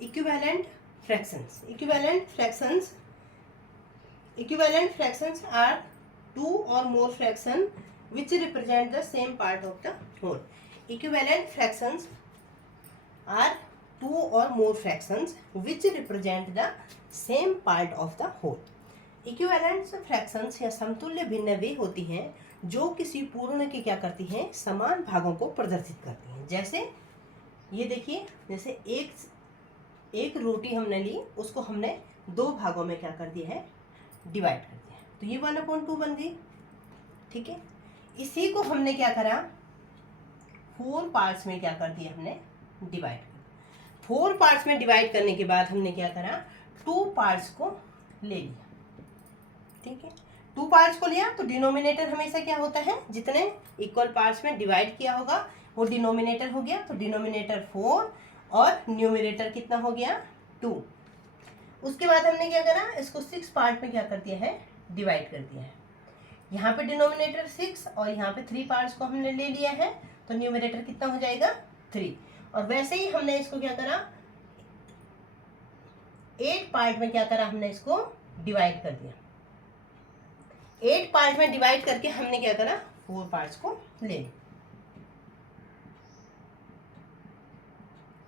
Equivalent fractions. Equivalent fractions are two or more fractions which represent the same part of the whole. Equivalent fractions are two or more fractions which represent the same part of the whole. Equivalent fractions या समतुल्य भिन्न वे होती हैं जो किसी पूर्ण के क्या करती हैं, समान भागों को प्रदर्शित करती हैं। जैसे ये देखिए, जैसे एक रोटी हमने ली, उसको हमने दो भागों में क्या कर दिया है, डिवाइड कर दिया, तो ये 1/2 बन गई। ठीक है, इसी को हमने क्या करा, 4 पार्ट्स में क्या कर दिया, हमने डिवाइड कर। 4 पार्ट्स में डिवाइड करने के बाद हमने क्या करा, 2 पार्ट्स को ले लिया। ठीक है, 2 पार्ट्स को लिया तो डिनोमिनेटर हमेशा क्या होता है, जितने इक्वल पार्ट्स में डिवाइड किया होगा वो डिनोमिनेटर हो गया, तो डिनोमिनेटर 4 और न्यूमरेटर कितना हो गया, 2। उसके बाद हमने क्या करा, इसको 6 पार्ट में क्या कर दिया है, डिवाइड कर दिया है। यहाँ पे डिनोमिनेटर 6 और यहाँ पे 3 पार्ट्स को हमने ले लिया है, तो न्यूमरेटर कितना हो जाएगा, 3। और वैसे ही हमने इसको क्या करा, 8 पार्ट में क्या करा, हमने इसको डिवाइड कर दिया। 8 पार्ट में डिवाइड करके हमने क्या करा, 4 पार्ट्स को ले लिया।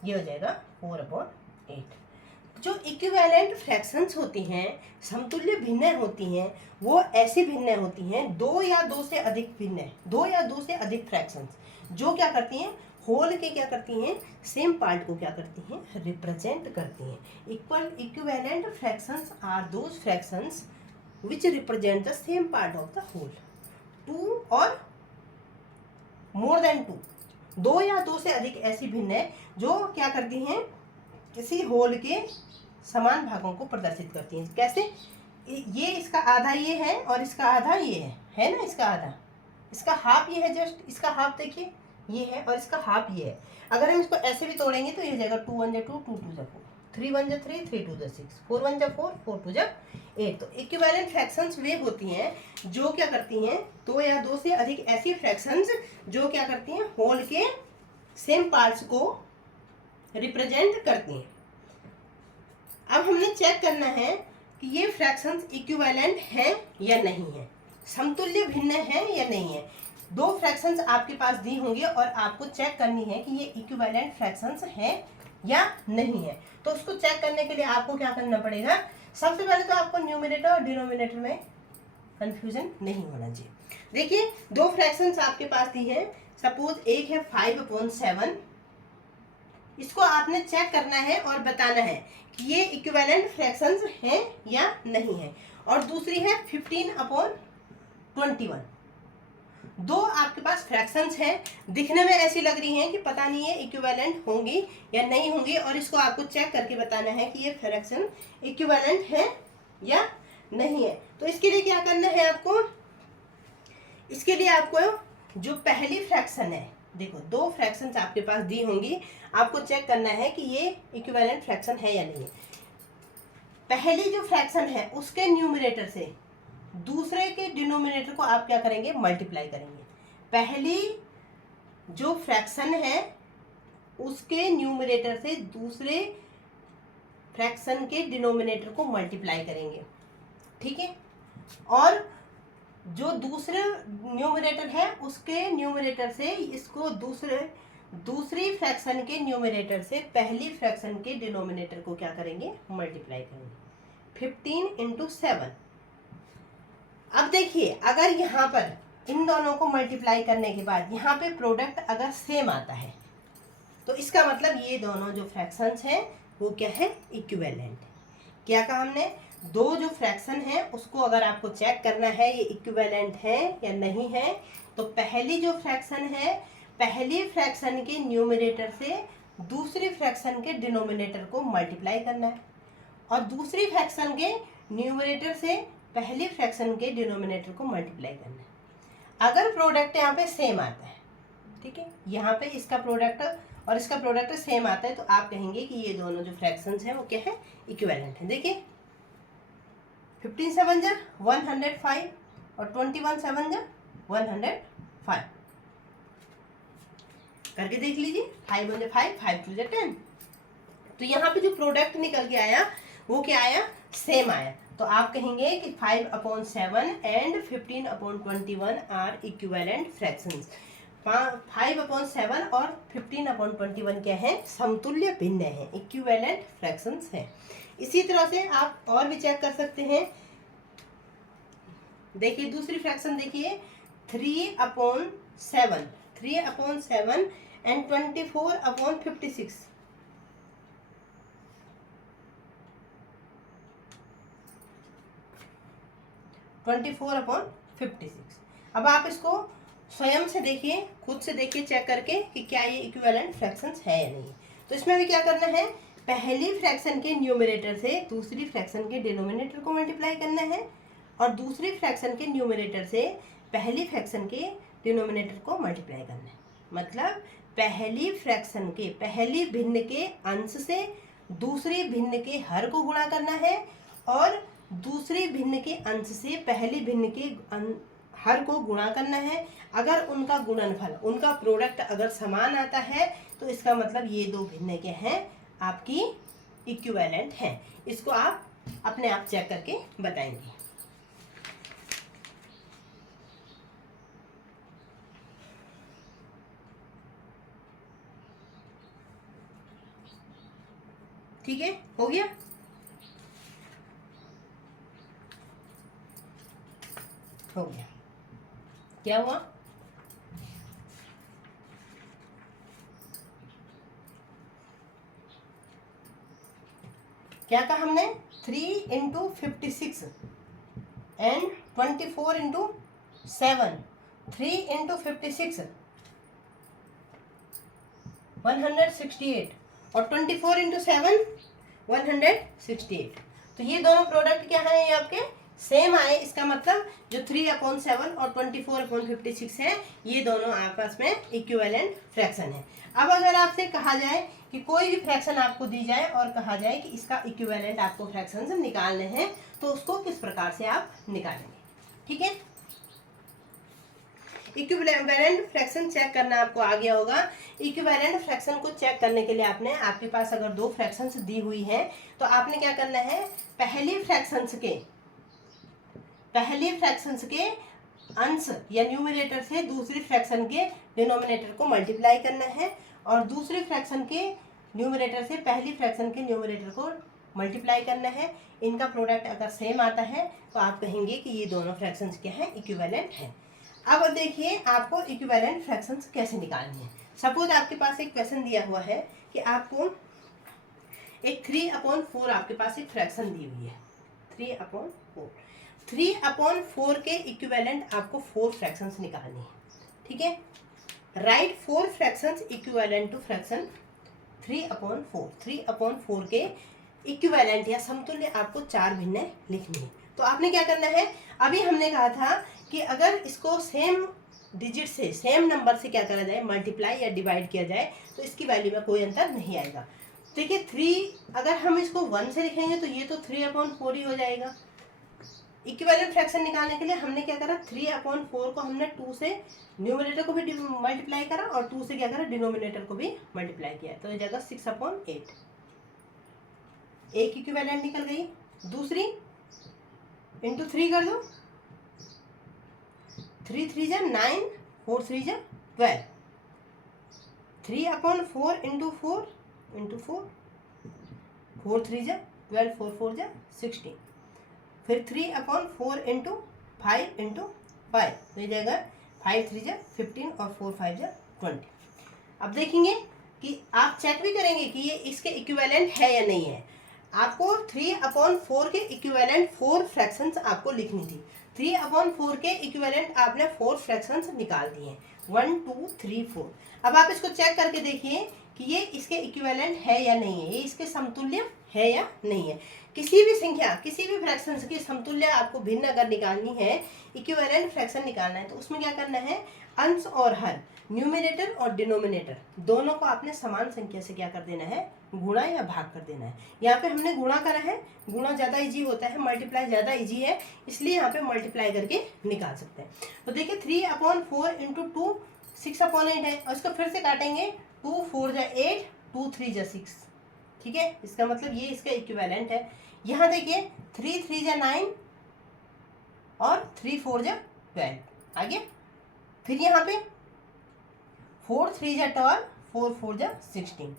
ये हो जाएगा 4/8। जो इक्विवेलेंट फ्रैक्शंस होती हैं, समतुल्य भिन्न होती हैं, वो ऐसी भिन्न होती हैं, दो या दो से अधिक फ्रैक्शंस जो क्या करती हैं, होल के क्या करती हैं, सेम पार्ट को क्या करती हैं, रिप्रेजेंट करती हैं। Equivalent fractions are those fractions which represent the same part of the whole. 2 और more than 2, 2 या 2 से अधिक ऐसी भिन्न है जो क्या करती हैं, किसी होल के समान भागों को प्रदर्शित करती हैं। कैसे, ये इसका आधा ये है और इसका आधा ये है ना, इसका आधा, इसका हाफ ये है, जस्ट इसका हाफ देखिए ये है और इसका हाफ ये है। अगर हम इसको ऐसे भी तोड़ेंगे तो ये हो जाएगा 2 1 जा 2, 2 2 जा 4, 3 1 जा 3, 3 2 जा 6, 4 1 जा 4, 4 2 जा 8। तो इक्विवेलेंट फ्रैक्शंस वे होती हैं जो क्या करती हैं, 2 या 2 से अधिक ऐसी फ्रैक्शंस जो क्या करती हैं, होल के सेम पार्ट्स को रिप्रेजेंट करती हैं। अब हमने चेक करना है कि ये फ्रैक्शंस इक्विवेलेंट हैं या नहीं है, समतुल्य भिन्न है या नहीं है। 2 फ्रैक्शंस आपके पास दी होंगी और आपको चेक करनी है कि ये इक्विवेलेंट फ्रैक्शंस हैं या नहीं है। तो उसको चेक करने के लिए आपको क्या करना पड़ेगा, सबसे पहले तो आपको न्यूमरेटर और डिनोमिनेटर में कंफ्यूजन नहीं होना चाहिए। देखिए, 2 फ्रैक्शंस आपके पास दी हैं, सपोज एक है 5/7, इसको आपने चेक करना है और बताना है कि ये इक्विवेलेंट फ्रैक्शंस हैं या नहीं है। और दूसरी है 15/21। 2 आपके पास फ्रैक्शंस हैं, दिखने में ऐसी लग रही हैं कि पता नहीं है इक्विवेलेंट होंगी या नहीं होंगी, और इसको आपको चेक करके बताना है कि ये फ्रैक्शन इक्विवेलेंट है या नहीं है। तो इसके लिए क्या करना है आपको, इसके लिए आपको जो पहली फ्रैक्शन है, देखो 2 फ्रैक्शंस आपके पास दी होंगी, आपको चेक करना है कि ये इक्विवेलेंट फ्रैक्शन है या नहीं है। पहली जो फ्रैक्शन है उसके न्यूमरेटर से दूसरे के डिनोमिनेटर को आप क्या करेंगे, मल्टीप्लाई करेंगे। पहली जो फ्रैक्शन है उसके न्यूमरेटर से दूसरे फ्रैक्शन के डिनोमिनेटर को मल्टीप्लाई करेंगे। ठीक है, और जो दूसरे न्यूमरेटर है उसके न्यूमरेटर से इसको दूसरी फ्रैक्शन के न्यूमरेटर से पहली फ्रैक्शन के डिनोमिनेटर को क्या करेंगे, मल्टीप्लाई करेंगे। 15 × 7। अब देखिए, अगर यहाँ पर इन दोनों को मल्टीप्लाई करने के बाद यहाँ पे प्रोडक्ट अगर सेम आता है तो इसका मतलब ये दोनों जो फ्रैक्शंस हैं वो क्या है, इक्विवेलेंट। क्या कहा हमने, 2 जो फ्रैक्शन है उसको अगर आपको चेक करना है ये इक्विवेलेंट है या नहीं है, तो पहली जो फ्रैक्शन है, पहली फ्रैक्शन के न्यूमरेटर से दूसरी फ्रैक्शन के डिनोमिनेटर को मल्टीप्लाई करना है, और दूसरी फ्रैक्शन के न्यूमरेटर से पहली फ्रैक्शन के डिनोमिनेटर को मल्टीप्लाई करना है। अगर प्रोडक्ट यहाँ पे सेम आता है, ठीक है, यहाँ पे इसका प्रोडक्ट और इसका प्रोडक्ट सेम आता है, तो आप कहेंगे कि ये दोनों जो फ्रैक्शंस हैं वो क्या है, इक्विवेलेंट है। देखिए 15 7 जा 105 और 21 7 जा 105, करके देख लीजिए। 5 1 5, 5 2 10, तो यहाँ पे जो प्रोडक्ट निकल के आया वो क्या आया, सेम आया। तो आप कहेंगे कि 5/7 एंड 15/21 आर इक्विवेलेंट फ्रैक्शंस। 5/7 और 15/21 क्या है, समतुल्य भिन्न है, इक्विवेलेंट फ्रैक्शंस है। इसी तरह से आप और भी चेक कर सकते हैं। देखिए दूसरी फ्रैक्शन देखिए, 3/7 एंड 24/56। 24/56। अब आप इसको स्वयं से देखिए, खुद से देखिए चेक करके कि क्या ये इक्विवेलेंट फ्रैक्शंस है या नहीं। तो इसमें भी क्या करना है, पहली फ्रैक्शन के न्यूमरेटर से दूसरी फ्रैक्शन के डिनोमिनेटर को मल्टीप्लाई करना है और दूसरी फ्रैक्शन के न्यूमरेटर से पहली फ्रैक्शन के डिनोमिनेटर को मल्टीप्लाई करना है। मतलब पहली फ्रैक्शन के पहली भिन्न के अंश से दूसरी भिन्न के हर को गुणा करना है और दूसरी भिन्न के अंश से पहली भिन्न के हर को गुणा करना है। अगर उनका गुणनफल, उनका प्रोडक्ट अगर समान आता है तो इसका मतलब ये दो भिन्न के हैं आपकी इक्विवेलेंट हैं। इसको आप अपने आप चेक करके बताएंगे। ठीक है, हो गया। हो गया, क्या हुआ, क्या कहा हमने, 3/56 एंड 24/7। 3/56 168 और 24/7 168। तो ये दोनों प्रोडक्ट क्या है, ये आपके सेम आए। इसका मतलब जो 3/7 और 24/56 है ये दोनों आपस में इक्विवेलेंट फ्रैक्शन है। अब अगर आपसे कहा जाए कि कोई भी फ्रैक्शन आपको दी जाए और कहा जाए कि इसका इक्विवेलेंट आपको फ्रैक्शन निकालने हैं तो उसको किस प्रकार से आप निकालेंगे। ठीक है, इक्विवेलेंट फ्रैक्शन चेक करना आपको आ गया होगा। इक्विवेलेंट फ्रैक्शन को चेक करने के लिए आपके पास अगर दो फ्रैक्शंस दी हुई हैं तो आपने क्या करना है, पहली फ्रैक्शंस के अंश या न्यूमरेटर से दूसरी फ्रैक्शन के डिनोमिनेटर को मल्टीप्लाई करना है और दूसरी फ्रैक्शन के न्यूमरेटर से पहली फ्रैक्शन के न्यूमरेटर को मल्टीप्लाई करना है। इनका प्रोडक्ट अगर सेम आता है तो आप कहेंगे कि ये दोनों फ्रैक्शंस क्या हैं, इक्विवेलेंट हैं। अब देखिए आपको इक्विवेलेंट फ्रैक्शंस कैसे निकालनी है। सपोज आपके पास एक क्वेश्चन दिया हुआ है कि आपको एक 3/4 आपके पास एक फ्रैक्शन दी हुई है, 3/4। 3/4 के इक्विवेलेंट आपको 4 फ्रैक्शंस निकालनी है। ठीक है, right 4 fractions equivalent to fraction 3/4। 3/4 के इक्विवेलेंट या समतुल्य आपको 4 भिन्न लिखनी है। तो आपने क्या करना है, अभी हमने कहा था कि अगर इसको सेम डिजिट से, सेम नंबर से क्या करा जाए, मल्टीप्लाई या डिवाइड किया जाए तो इसकी वैल्यू में कोई अंतर नहीं आएगा। देखिए 3 अगर हम इसको 1 से लिखेंगे तो ये तो 3/4 ही हो जाएगा। इक्विवेलेंट फ्रैक्शन निकालने के लिए हमने क्या करा, 3/4 को हमने 2 से न्यूमरेटर को भी मल्टीप्लाई करा और 2 से क्या करा, डिनोमिनेटर को भी मल्टीप्लाई किया। तो ये जगह 6/8 एक इक्विवेलेंट निकल गई। दूसरी इंटू 3 कर दो, 3 3 जा 9, 4 3 जा 12। 3/4 इंटू 4 इंटू 4, 4 3 जा 12, 4 4 जा 16। फिर 3/4 इंटू 5 इंटू 5, तो ये जाएगा 5 3 जा 15 और 4 5 जा 20। अब देखेंगे कि आप चेक भी करेंगे कि ये इसके इक्विवेलेंट है या नहीं है। आपको 3/4 के इक्विवेलेंट 4 फ्रैक्शंस आपको लिखनी थी। 3/4 के इक्विवेलेंट आपने 4 फ्रैक्शंस निकाल दिए, 1 2 3 4। अब आप इसको चेक करके देखिए कि ये इसके इक्विवेलेंट है या नहीं है, ये इसके समतुल्य है या नहीं है। किसी भी संख्या, किसी भी फ्रैक्शंस की समतुल्य आपको भिन्न अगर निकालनी है, इक्विवेलेंट फ्रैक्शन निकालना है, तो उसमें क्या करना है, अंश और हर, न्यूमरेटर और डिनोमिनेटर दोनों को आपने समान संख्या से क्या कर देना है, गुणा या भाग कर देना है। यहाँ पे हमने गुणा करा है, गुणा ज़्यादा इजी होता है, मल्टीप्लाई ज़्यादा इजी है, इसलिए यहाँ पे मल्टीप्लाई करके निकाल सकते हैं। तो देखिए 3/4 इंटू 2 6/8 है और इसको फिर से काटेंगे, 2 4 जा 8, 2 3 जा 6, ठीक है, इसका मतलब ये इसका इक्विवेलेंट है। यहाँ देखिए 3 3 जा 9 और 3 4 जा 12 आ गया। फिर यहाँ पे 4 3 जा 12, 4 4 जा 16,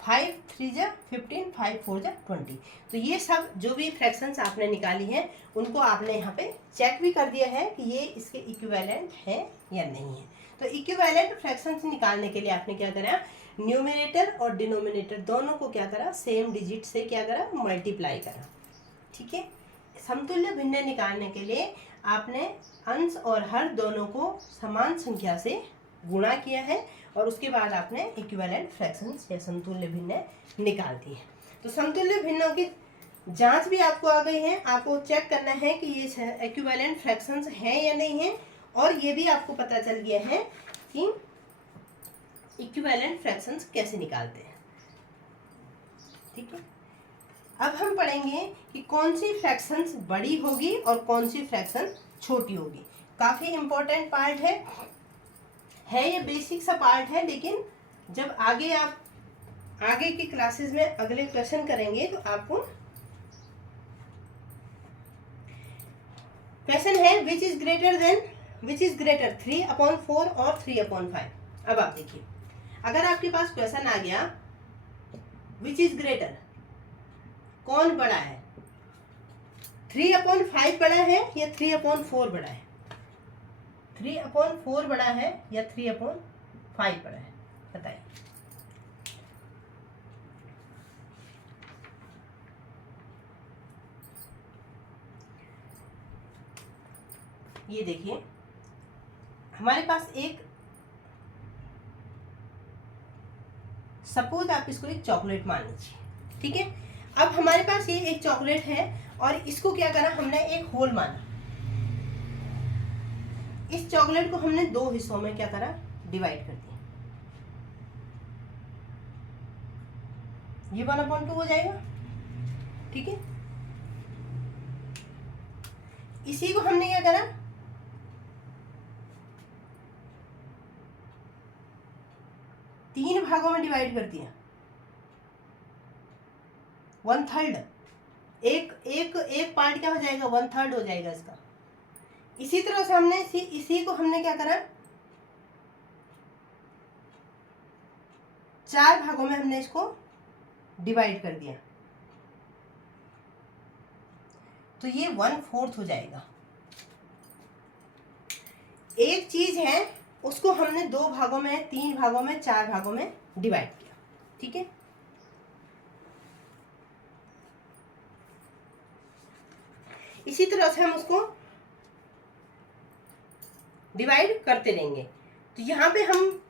5 3 जा 15, 5 4 जा 20। तो ये सब जो भी फ्रैक्शंस आपने निकाली हैं उनको आपने यहाँ पे चेक भी कर दिया है कि ये इसके इक्विवेलेंट है या नहीं है। तो इक्विवेलेंट फ्रैक्शंस निकालने के लिए आपने क्या करा, न्यूमरेटर और डिनोमिनेटर दोनों को क्या करा, सेम डिजिट से क्या करा, मल्टीप्लाई करा। ठीक है, समतुल्य भिन्न निकालने के लिए आपने अंश और हर दोनों को समान संख्या से गुणा किया है और उसके बाद आपने इक्विवेलेंट फ्रैक्शंस या समतुल्य भिन्न निकाल दी है। तो समतुल्य भिन्नों की जांच भी आपको आ गई है। आपको चेक करना है कि ये इक्विवेलेंट फ्रैक्शंस हैं या नहीं हैं, और ये भी आपको पता चल गया है कि इक्विवेलेंट फ्रैक्शंस कैसे निकालते हैं। ठीक है, अब हम पढ़ेंगे कि कौन सी फ्रैक्शंस बड़ी होगी और कौन सी फ्रैक्शन छोटी होगी। काफ़ी इम्पोर्टेंट पार्ट है ये बेसिक सा पार्ट है, लेकिन जब आगे आप आगे की क्लासेस में अगले क्वेश्चन करेंगे तो आपको क्वेश्चन है विच इज ग्रेटर 3/4 और 3/5। अब आप देखिए, अगर आपके पास क्वेश्चन आ गया विच इज ग्रेटर, कौन बड़ा है, 3/5 बड़ा है या 3/4 बड़ा है, 3/4 बड़ा है या 3/5 बड़ा है, बताइए। ये देखिए, हमारे पास एक, सपोज आप इसको एक चॉकलेट मान लीजिए। ठीक है, अब हमारे पास ये एक चॉकलेट है और इसको क्या करा, हमने एक होल माना। इस चॉकलेट को हमने दो हिस्सों में क्या करा, डिवाइड कर दिया। ये 1/2 हो जाएगा। ठीक है, इसी को हमने क्या करा, तीन भागों में डिवाइड कर दिया, 1/3। एक पार्ट क्या हो जाएगा, 1/3 हो जाएगा इसका। इसी तरह से हमने इसी को हमने क्या करा, 4 भागों में हमने इसको डिवाइड कर दिया, तो ये 1/4 हो जाएगा। एक चीज है उसको हमने 2 भागों में, 3 भागों में, 4 भागों में डिवाइड किया। ठीक है, इसी तरह से हम उसको डिवाइड करते रहेंगे। तो यहाँ पे हम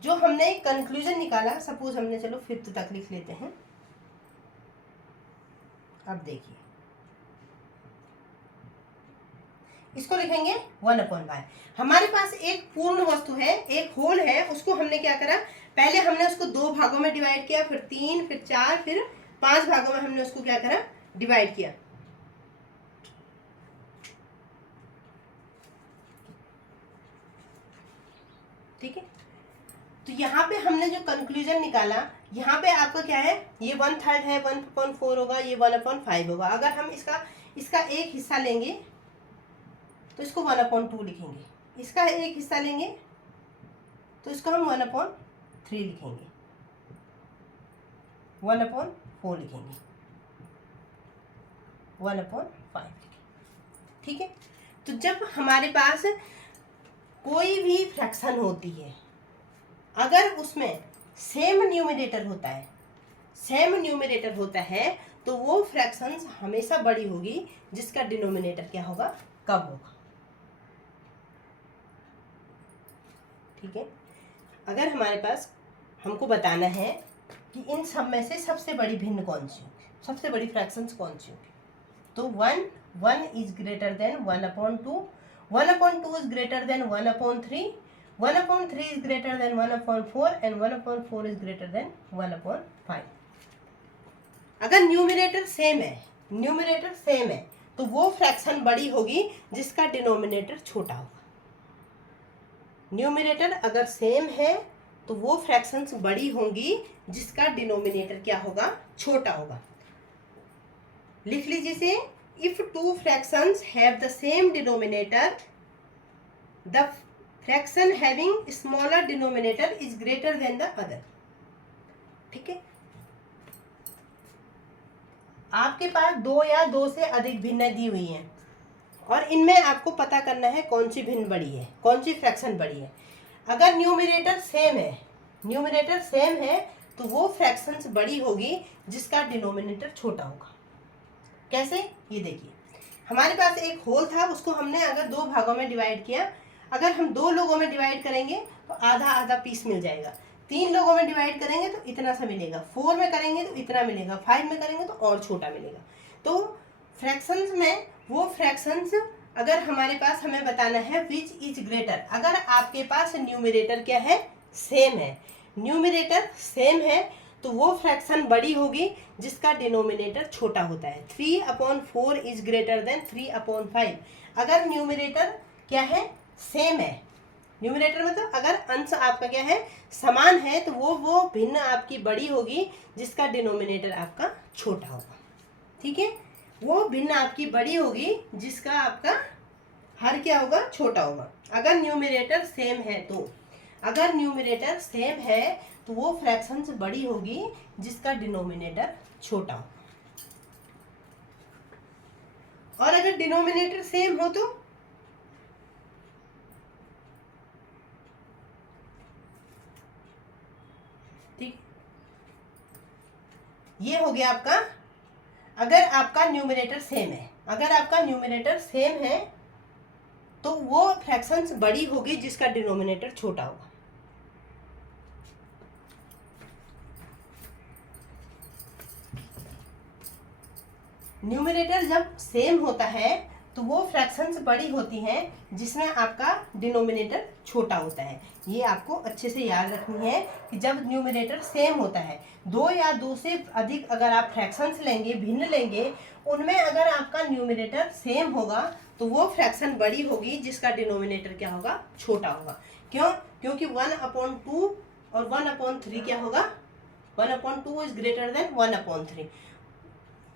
जो हमने कंक्लूजन निकाला, सपोज हमने, चलो 5th तक लिख लेते हैं। अब देखिए, इसको लिखेंगे 1/5। हमारे पास एक पूर्ण वस्तु है, एक होल है, उसको हमने क्या करा, पहले हमने उसको 2 भागों में डिवाइड किया, फिर 3, फिर 4, फिर 5 भागों में हमने उसको क्या करा, डिवाइड किया। ठीक है, तो यहाँ पे हमने जो कंक्लूजन निकाला, यहाँ पे आपका क्या है, ये 1/3 है, 1/4 होगा, ये 1/5 होगा। अगर हम इसका एक हिस्सा लेंगे तो इसको 1/2 लिखेंगे, इसका एक हिस्सा लेंगे तो इसको हम 1/3 लिखेंगे, 1/4 लिखेंगे, 1/5 लिखेंगे। ठीक है, तो जब हमारे पास कोई भी फ्रैक्शन होती है, अगर उसमें सेम न्यूमरेटर होता है तो वो फ्रैक्शंस हमेशा बड़ी होगी, जिसका डिनोमिनेटर क्या होगा, कम होगा। ठीक है, अगर हमारे पास, हमको बताना है कि इन सब में से सबसे बड़ी भिन्न कौन सी होगी, सबसे बड़ी फ्रैक्शंस कौन सी होगी, तो 1 is greater than 1/2, 1/2 is greater than 1/3, 1/3 is greater than 1/4 and 1/4 is greater than 1/5। अगर न्यूमरेटर सेम है तो वो फ्रैक्शन बड़ी होगी जिसका डिनोमिनेटर छोटा होगा। न्यूमरेटर अगर सेम है तो वो फ्रैक्शंस बड़ी होंगी जिसका डिनोमिनेटर क्या होगा, छोटा होगा। लिख लीजिए इसे, if two fractions have the same denominator the fraction having smaller denominator is greater than the other. ठीक है, आपके पास दो या दो से अधिक भिन्न दी हुई हैं और इनमें आपको पता करना है कौन सी भिन्न बड़ी है, कौन सी फ्रैक्शन बड़ी है। अगर न्यूमरेटर सेम है, न्यूमरेटर सेम है तो वो फ्रैक्शंस बड़ी होगी जिसका डिनोमिनेटर छोटा होगा। कैसे, ये देखिए, हमारे पास एक होल था, उसको हमने अगर दो भागों में डिवाइड किया, अगर हम दो लोगों में डिवाइड करेंगे तो आधा आधा पीस मिल जाएगा, तीन लोगों में डिवाइड करेंगे तो इतना सा मिलेगा, 4 में करेंगे तो इतना मिलेगा, 5 में करेंगे तो और छोटा मिलेगा। तो फ्रैक्शंस में वो फ्रैक्शंस अगर हमारे पास हमें बताना है विच इज ग्रेटर, अगर आपके पास न्यूमरेटर क्या है, सेम है, न्यूमरेटर सेम है तो वो फ्रैक्शन बड़ी होगी जिसका डिनोमिनेटर छोटा होता है। 3/4 इज ग्रेटर देन 3/5। अगर न्यूमरेटर क्या है, सेम है, न्यूमरेटर मतलब अगर अंश आपका क्या है, समान है, तो वो भिन्न आपकी बड़ी होगी जिसका डिनोमिनेटर आपका छोटा होगा। ठीक है, वो भिन्न आपकी बड़ी होगी जिसका आपका हर क्या होगा, छोटा होगा। अगर न्यूमरेटर सेम है तो, अगर न्यूमरेटर सेम है तो वो फ्रैक्शंस बड़ी होगी जिसका डिनोमिनेटर छोटा होगा। और अगर डिनोमिनेटर सेम हो तो, ठीक, ये हो गया आपका, अगर आपका न्यूमरेटर सेम है, अगर आपका न्यूमरेटर सेम है तो वो फ्रैक्शंस बड़ी होगी जिसका डिनोमिनेटर छोटा होगा। न्यूमरेटर जब सेम होता है तो वो फ्रैक्शंस बड़ी होती हैं जिसमें आपका डिनोमिनेटर छोटा होता है। ये आपको अच्छे से याद रखनी है कि जब न्यूमरेटर सेम होता है, दो या दो से अधिक अगर आप फ्रैक्शंस लेंगे, भिन्न लेंगे, उनमें अगर आपका न्यूमरेटर सेम होगा तो वो फ्रैक्शन बड़ी होगी जिसका डिनोमिनेटर क्या होगा, छोटा होगा। क्यों, क्योंकि 1/2 और 1/3 क्या होगा, 1/2 इज ग्रेटर देन 1/3।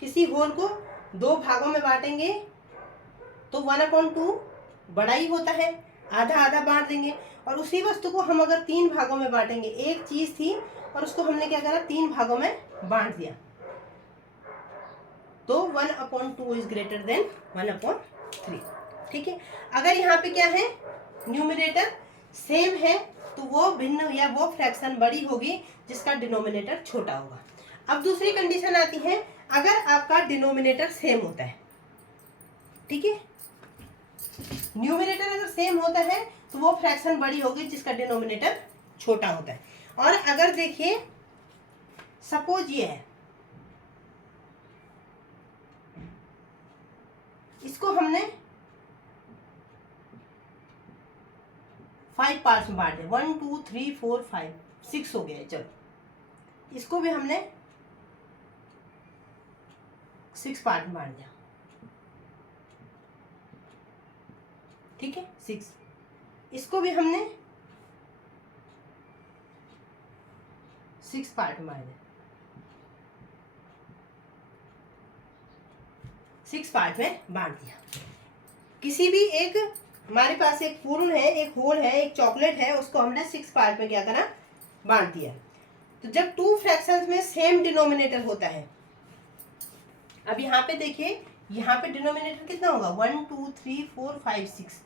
किसी होल को दो भागों में बांटेंगे तो 1/2 बड़ा ही होता है, आधा आधा बांट देंगे। और उसी वस्तु को हम अगर 3 भागों में बांटेंगे, एक चीज थी और उसको हमने क्या करा, 3 भागों में बांट दिया, तो 1/2 इज ग्रेटर देन 1/3। ठीक है, अगर यहाँ पे क्या है, न्यूमरेटर सेम है तो वो भिन्न या वो फ्रैक्शन बड़ी होगी जिसका डिनोमिनेटर छोटा होगा। अब दूसरी कंडीशन आती है, अगर आपका डिनोमिनेटर सेम होता है, ठीक है, न्यूमरेटर अगर सेम होता है तो वो फ्रैक्शन बड़ी होगी जिसका डिनोमिनेटर छोटा होता है। और अगर देखिए सपोज ये है, इसको हमने 5 पार्ट्स में बांटे, 1 2 3 4 5 6 हो गया। चलो इसको भी हमने 6 पार्ट में बांट दिया, ठीक है, 6। इसको भी हमने 6 पार्ट में बांट दिया, 6 पार्ट में बांट दिया। किसी भी एक, हमारे पास एक पूर्ण है, एक होल है, एक चॉकलेट है, उसको हमने 6 पार्ट में क्या करा, बांट दिया। तो जब टू फ्रैक्शंस में सेम डिनोमिनेटर होता है, अब यहाँ पे देखिए, यहाँ पे डिनोमिनेटर कितना होगा, 1 2 3 4 5 6।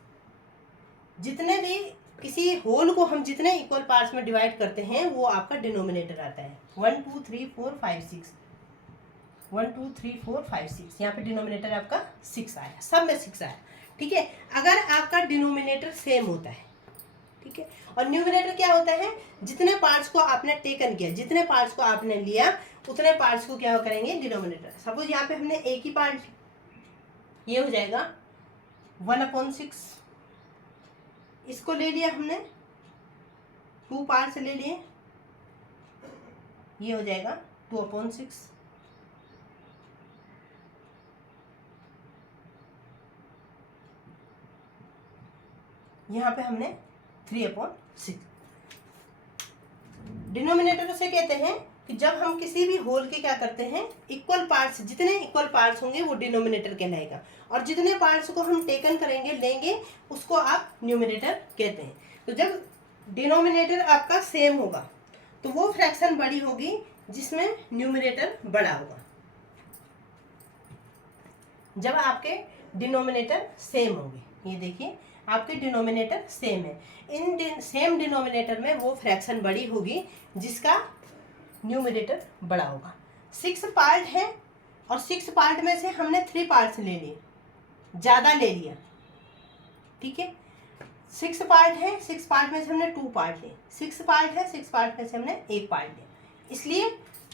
जितने भी किसी होल को हम जितने इक्वल पार्ट्स में डिवाइड करते हैं वो आपका डिनोमिनेटर आता है। 1 2 3 4 5 6, 1 2 3 4 5 6, यहाँ पे डिनोमिनेटर आपका 6 आया, सब में 6 आया। ठीक है, अगर आपका डिनोमिनेटर सेम होता है, ठीक है, और न्यूमरेटर क्या होता है, जितने पार्ट्स को आपने टेकन किया, जितने पार्ट्स को आपने लिया, उतने पार्ट्स को क्या करेंगे, डिनोमिनेटर। सपोज यहाँ पे हमने एक ही पार्ट, ये हो जाएगा 1/6, इसको ले लिया हमने, 2 पार्ट्स ले लिए, ये हो जाएगा 2/6। यहाँ पे हमने 3/6। डिनोमिनेटर उसे कहते हैं कि जब हम किसी भी होल के क्या करते हैं, इक्वल पार्ट्स, जितने इक्वल पार्ट्स होंगे वो डिनोमिनेटर कहलाएगा, और जितने पार्ट्स को हम टेकन करेंगे, लेंगे, उसको आप न्यूमिनेटर कहते हैं। तो जब डिनोमिनेटर आपका सेम होगा तो वो फ्रैक्शन बड़ी होगी जिसमें न्यूमिनेटर बड़ा होगा। जब आपके डिनोमिनेटर सेम होंगे, ये देखिए आपके डिनोमिनेटर सेम है, इन सेम डिनोमिनेटर में वो फ्रैक्शन बड़ी होगी जिसका न्यूमिनेटर बड़ा होगा। 6 पार्ट है और 6 पार्ट में से हमने 3 पार्ट्स ले लिए, ज़्यादा ले लिया, ठीक है। 6 पार्ट है, 6 पार्ट में से हमने 2 पार्ट लिए, 6 पार्ट है, 6 पार्ट में से हमने 1 पार्ट लिया, इसलिए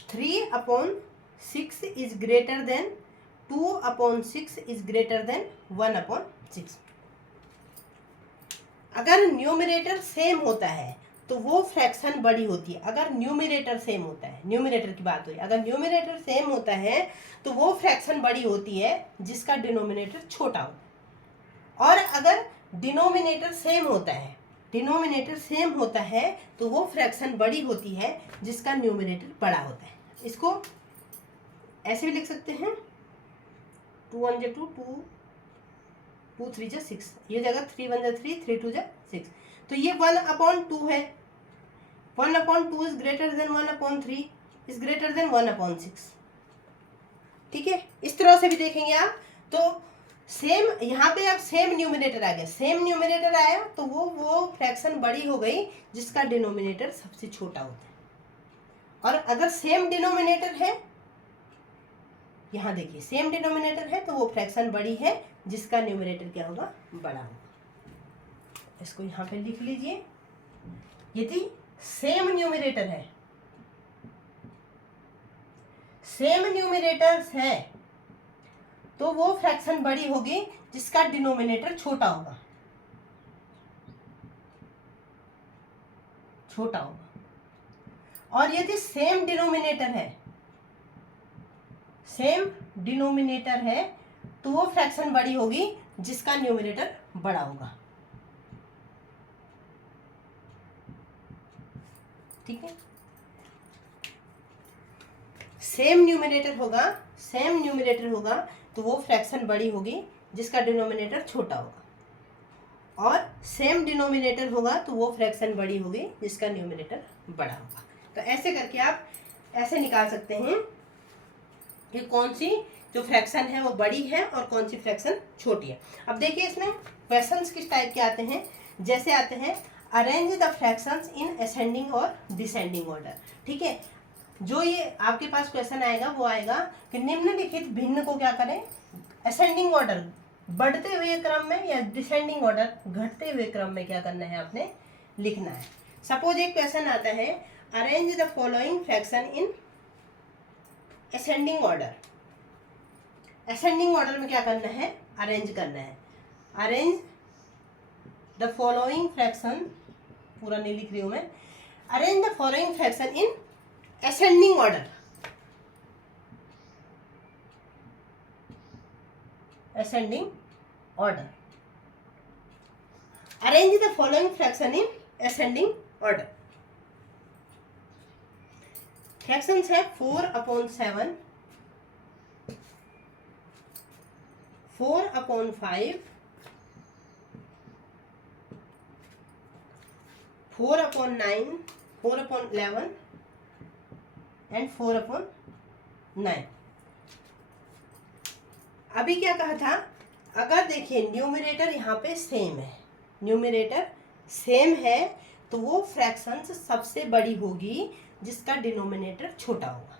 3/6 is greater than 2/6 is greater than 1/6। अगर न्यूमरेटर सेम होता है तो वो फ्रैक्शन बड़ी होती है। अगर न्यूमरेटर सेम होता है, न्यूमरेटर की बात हुई, अगर न्यूमरेटर सेम होता है तो वो फ्रैक्शन बड़ी होती है जिसका डिनोमिनेटर छोटा होता है। और अगर डिनोमिनेटर सेम होता है, डिनोमिनेटर सेम होता है तो वो फ्रैक्शन बड़ी होती है जिसका न्यूमरेटर बड़ा होता है। इसको ऐसे भी लिख सकते हैं, 2 1 2 2 2 3 6, ये जगह 3 1 3 3 2 6, तो ये 1/2 है, 1/2 is greater than 1/3 is greater than 1/6, ठीक है। इस तरह से भी देखेंगे आप, तो सेम, यहाँ पे अब सेम न्यूमिनेटर आ गया, सेम न्यूमिनेटर आया तो वो फ्रैक्शन बड़ी हो गई जिसका डिनोमिनेटर सबसे छोटा होता है। और अगर सेम डिनोमिनेटर है, यहाँ देखिए सेम डिनोमिनेटर है तो वो फ्रैक्शन बड़ी है जिसका न्यूमरेटर क्या होगा, बड़ा होगा। इसको यहाँ पे लिख लीजिए, यदि सेम न्यूमरेटर है, सेम न्यूमरेटर्स है तो वो फ्रैक्शन बड़ी होगी जिसका डिनोमिनेटर छोटा होगा, छोटा होगा। और यदि सेम डिनोमिनेटर है, सेम डिनोमिनेटर है तो वो फ्रैक्शन बड़ी होगी जिसका न्यूमरेटर बड़ा होगा, ठीक है। सेम न्यूमरेटर होगा, सेम न्यूमरेटर होगा तो वो फ्रैक्शन बड़ी होगी जिसका डिनोमिनेटर छोटा होगा, और सेम डिनोमिनेटर होगा तो वो फ्रैक्शन बड़ी होगी जिसका न्यूमरेटर बड़ा होगा। तो ऐसे करके आप ऐसे निकाल सकते हैं कि कौन सी जो फ्रैक्शन है वो बड़ी है और कौन सी फ्रैक्शन छोटी है। अब देखिए इसमें क्वेश्चंस किस टाइप के आते हैं, जैसे आते हैं arrange the fractions in ascending और डिसेंडिंग ऑर्डर, ठीक है। जो ये आपके पास क्वेश्चन आएगा वो आएगा कि निम्नलिखित भिन्न को क्या करें, असेंडिंग ऑर्डर बढ़ते हुए क्रम में या डिसेंडिंग ऑर्डर घटते हुए क्रम में क्या करना है, आपने लिखना है। सपोज एक क्वेश्चन आता है, arrange the following fraction in ascending order. Ascending order में क्या करना है, अरेंज करना है। अरेंज द फॉलोइंग फ्रैक्शन, पूरा नहीं लिख रही हूं मैं, arrange the following fraction in ascending order, ascending order. Arrange the following fraction in ascending order. Fractions है 4/7, 4/5, 4/9, 4/11 एंड 4/9। अभी क्या कहा था, अगर देखिए न्यूमरेटर यहाँ पे सेम है, न्यूमरेटर सेम है तो वो फ्रैक्शंस सबसे बड़ी होगी जिसका डिनोमिनेटर छोटा होगा।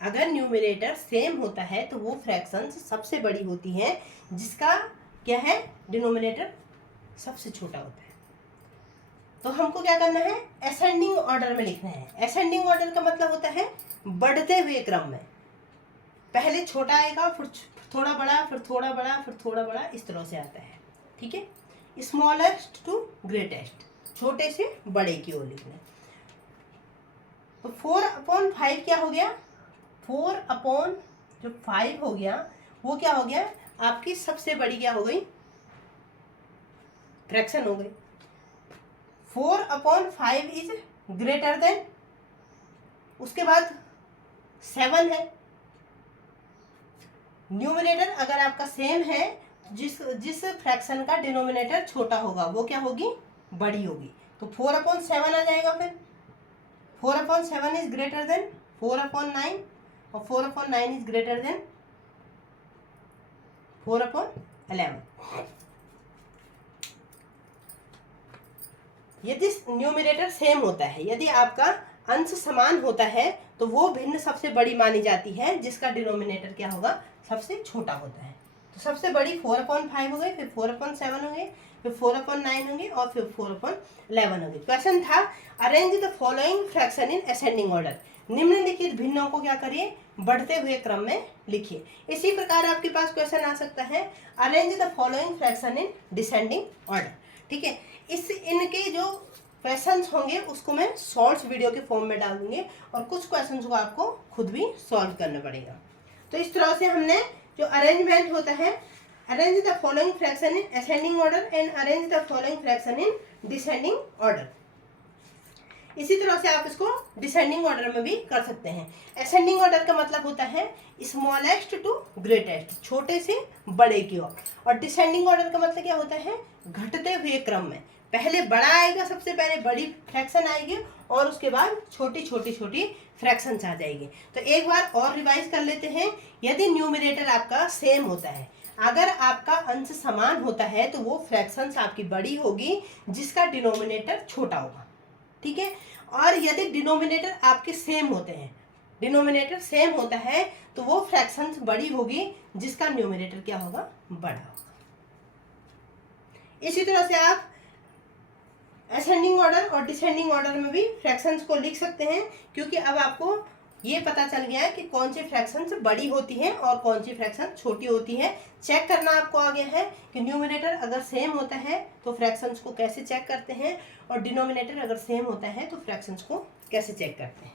अगर न्यूमरेटर सेम होता है तो वो फ्रैक्शंस सबसे बड़ी होती हैं जिसका क्या है, डिनोमिनेटर सबसे छोटा होता है। तो हमको क्या करना है, असेंडिंग ऑर्डर में लिखना है। असेंडिंग ऑर्डर का मतलब होता है बढ़ते हुए क्रम में, पहले छोटा आएगा, फिर थोड़ा बड़ा, फिर थोड़ा बड़ा, फिर थोड़ा बड़ा, इस तरह से आता है, ठीक है। स्मॉलेस्ट टू ग्रेटेस्ट, छोटे से बड़े की ओर लिखना है। तो 4/5 क्या हो गया, 4/5 हो गया, वो क्या हो गया, आपकी सबसे बड़ी क्या हो गई, फ्रैक्शन हो गई। 4/5 इज ग्रेटर देन उसके बाद 7 है। न्यूमरेटर अगर आपका सेम है, जिस फ्रैक्शन का डिनोमिनेटर छोटा होगा वो क्या होगी, बड़ी होगी। तो 4/7 आ जाएगा। फिर 4/7 इज ग्रेटर देन 4/9 और 4/9 इज ग्रेटर देन 4/11। यदि न्यूमरेटर सेम होता है, यदि आपका अंश समान होता है, तो वो भिन्न सबसे बड़ी मानी जाती है जिसका डिनोमिनेटर क्या होगा, सबसे छोटा होता है। तो सबसे बड़ी 4/5 हो गई, फिर 4/7 हो गई, फिर 4/9 होंगे और फिर 4/11 होगी। क्वेश्चन था arrange the following fraction in ascending order. निम्नलिखित भिन्नों को क्या करिए, बढ़ते हुए क्रम में लिखिए। इसी प्रकार आपके पास क्वेश्चन आ सकता है arrange the following fraction in descending order. ठीक है, इनके जो क्वेश्चंस होंगे उसको मैं शॉर्ट्स वीडियो के फॉर्म में डाल दूंगी और कुछ क्वेश्चंस को आपको खुद भी सॉल्व करना पड़ेगा। तो इस तरह से हमने जो अरेंजमेंट होता है, arrange the following fraction in ascending order and arrange the following fraction in descending order. इसी तरह से आप इसको डिसेंडिंग ऑर्डर में भी कर सकते हैं। असेंडिंग ऑर्डर का मतलब होता है स्मॉलेस्ट टू ग्रेटेस्ट, छोटे से बड़े की ओर, और डिसेंडिंग ऑर्डर का मतलब क्या होता है, घटते हुए क्रम में। पहले बड़ा आएगा, सबसे पहले बड़ी फ्रैक्शन आएगी और उसके बाद छोटी छोटी छोटी फ्रैक्शंस आ जाएगी। तो एक बार और रिवाइज कर लेते हैं। यदि न्यूमरेटर आपका सेम होता है, अगर आपका अंश समान होता है, तो वो फ्रैक्शंस आपकी बड़ी होगी जिसका डिनोमिनेटर छोटा होगा। ठीक है, और यदि डिनोमिनेटर आपके सेम होते हैं, डिनोमिनेटर सेम होता है, तो वो फ्रैक्शंस बड़ी होगी जिसका न्यूमरेटर क्या होगा, बड़ा होगा। इसी तरह से आप असेंडिंग ऑर्डर और डिसेंडिंग ऑर्डर में भी फ्रैक्शंस को लिख सकते हैं, क्योंकि अब आपको ये पता चल गया है कि कौन सी फ्रैक्शंस बड़ी होती हैं और कौन सी फ्रैक्शन छोटी होती है। चेक करना आपको आ गया है कि न्यूमरेटर अगर सेम होता है तो फ्रैक्शंस को कैसे चेक करते हैं, और डिनोमिनेटर अगर सेम होता है तो फ्रैक्शंस को कैसे चेक करते हैं।